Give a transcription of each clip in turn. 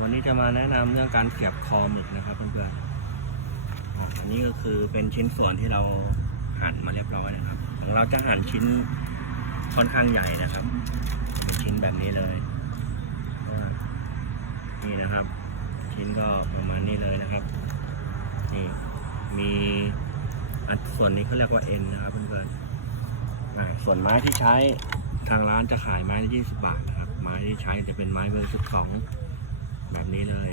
วันนี้จะมาแนะนำเรื่องการเสียบคอหมึกนะครับเพื่อนๆอะอันนี้ก็คือเป็นชิ้นส่วนที่เราหั่นมาเรียบร้อยนะครับ ของเราจะหั่นชิ้นค่อนข้างใหญ่นะครับ เป็นชิ้นแบบนี้เลย นี่นะครับ ชิ้นก็ประมาณนี้เลยนะครับ นี่มีอันส่วนนี้เขาเรียกว่าเอ็นนะครับเพื่อนๆอ่าส่วนไม้ที่ใช้ทางร้านจะขายไม้ละยี่สิบบาทนะครับ ไม้ที่ใช้จะเป็นไม้เบอร์สิบสองแบบนี้เลย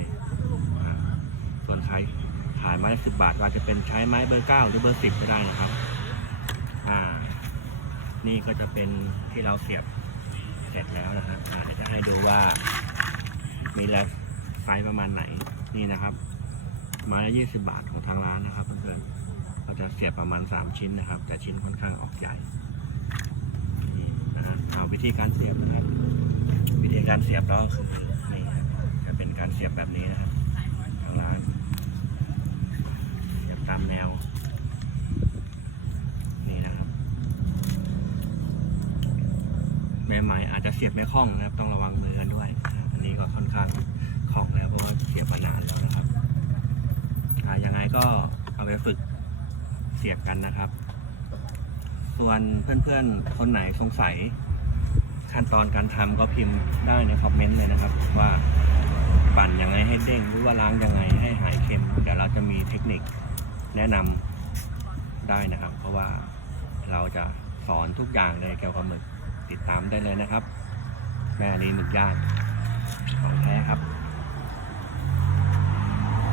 อ่าส่วน ใครขายไม้สิบบาทอาจจะเป็นใช้ไม้เบอร์เก้าหรือเบอร์สิบก็ได้นะครับ อ่า นี่ก็จะเป็นที่เราเสียบเสร็จแล้วนะครับจะให้ดูว่ามีแล้วไซส์ประมาณไหนนี่นะครับไม้ละยี่สิบาทของทางร้านนะครับเพื่อนๆเราจะเสียบประมาณสามชิ้นนะครับ แต่ชิ้นค่อนข้างออกใหญ่นี่นะฮะเอาวิธีการเสียบนะครับ วิธีการเสียบก็คือนี่จะเป็นการเสียบแบบนี้นะครับทางร้านามแนว นี่นะครับ แม่ไม้อาจจะเสียบไม่คล่องนะครับ ต้องระวังมือกันด้วย อันนี้ก็ค่อนข้างคล่องแล้วเพราะว่าเสียบมานานแล้วนะครับยังไงก็เอาไปฝึกเสียบกันนะครับ ส่วนเพื่อนๆ คนไหนสงสัยขั้นตอนการทำก็พิมพ์ได้ในคอมเมนต์เลยนะครับ ว่าปั่นยังไงให้เด้งหรือว่าล้างยังไงให้หายเค็ม เดี๋ยวเราจะมีเทคนิค แนะนำได้นะครับ เพราะว่าเราจะสอนทุกอย่างเลยเกี่ยวกับหมึกติดตามได้เลยนะครับ แม่อันนี้หมึกย่างของแท้ครับ